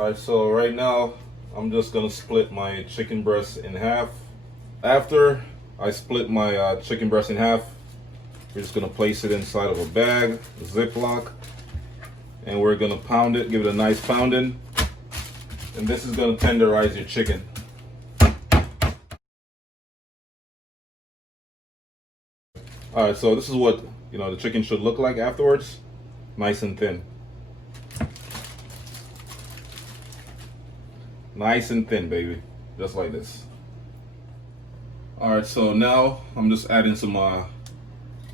Alright, so right now I'm just gonna split my chicken breast in half. After I split my chicken breast in half, we're just gonna place it inside of a bag, a Ziploc, and we're gonna pound it, give it a nice pounding. And this is gonna tenderize your chicken. Alright, so this is what the chicken should look like afterwards. Nice and thin. Nice and thin, baby. Just like this. Alright, so now I'm just adding some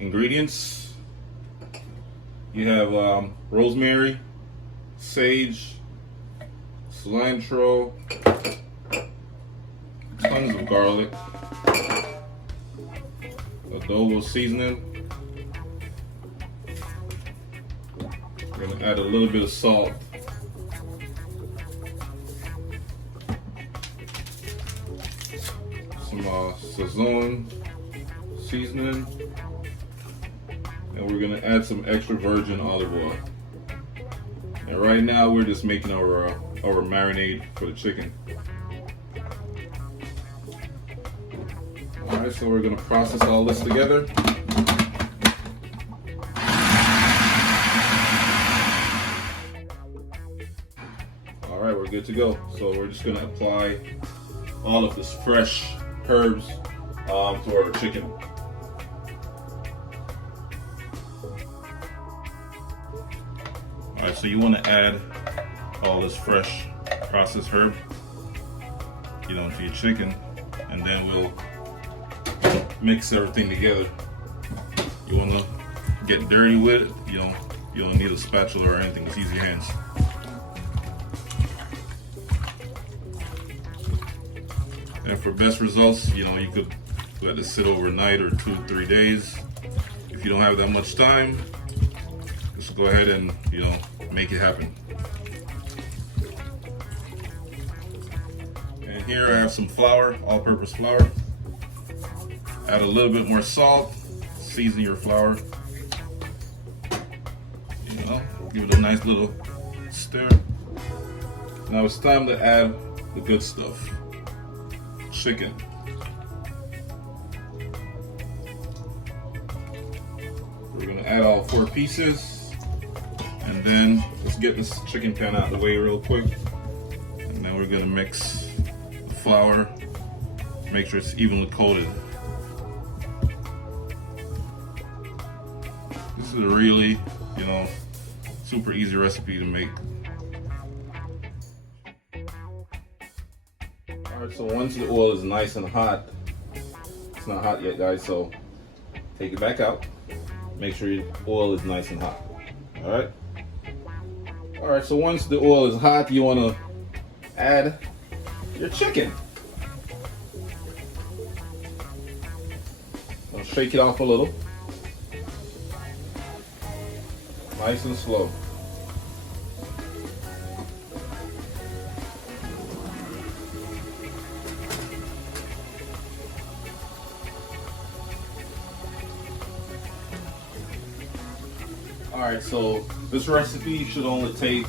ingredients. You have rosemary, sage, cilantro, tons of garlic, adobo seasoning. We're gonna add a little bit of salt. Some Sazon seasoning. And we're gonna add some extra virgin olive oil. And right now we're just making our marinade for the chicken. Alright, so we're gonna process all this together. Alright, we're good to go. So we're just gonna apply all of this fresh herbs to our chicken. Alright, so you want to add all this fresh processed herb, to your chicken, and then we'll mix everything together. You want to get dirty with it. You don't need a spatula or anything. Just use your hands. And for best results, you could let this sit overnight or 2-3 days. If you don't have that much time, just go ahead and make it happen. And here I have some flour, all-purpose flour. Add a little bit more salt. Season your flour. Give it a nice little stir. Now it's time to add the good stuff. Chicken. We're gonna add all 4 pieces, and then let's get this chicken pan out of the way real quick. And then we're gonna mix the flour, make sure it's evenly coated. This is a really, super easy recipe to make. Alright, so once the oil is nice and hot, it's not hot yet, guys, so take it back out. Make sure your oil is nice and hot. Alright? Alright, so once the oil is hot, you want to add your chicken. I'll shake it off a little. Nice and slow. Alright, so this recipe should only take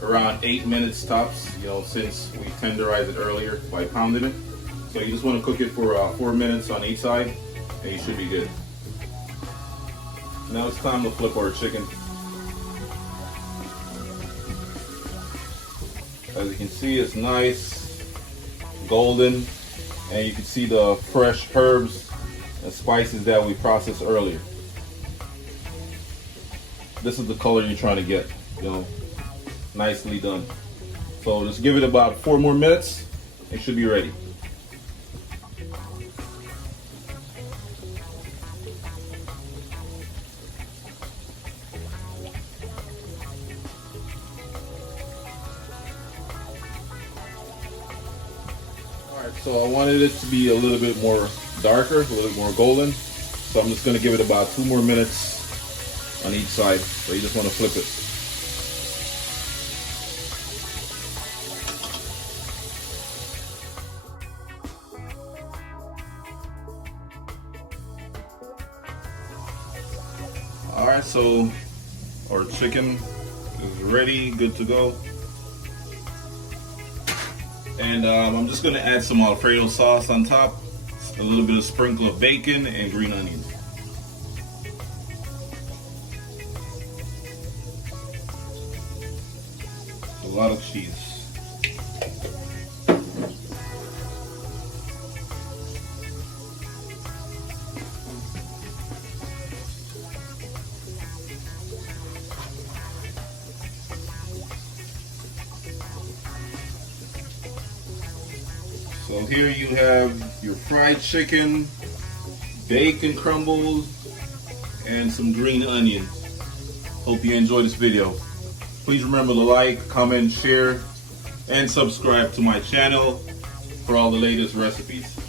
around 8 minutes tops, since we tenderized it earlier by pounding it. So you just want to cook it for 4 minutes on each side, and you should be good. Now it's time to flip our chicken. As you can see, it's nice, golden, and you can see the fresh herbs and spices that we processed earlier. This is the color you're trying to get, nicely done. So just give it about 4 more minutes, it should be ready. Alright, so I wanted it to be a little bit more darker, a little bit more golden. So I'm just going to give it about 2 more minutes on each side. So you just want to flip it. Alright, so our chicken is ready, good to go. And I'm just gonna add some Alfredo sauce on top, a little bit of sprinkle of bacon and green onions. A lot of cheese. So here you have your fried chicken, bacon crumbles, and some green onions. Hope you enjoyed this video. Please remember to like, comment, share, and subscribe to my channel for all the latest recipes.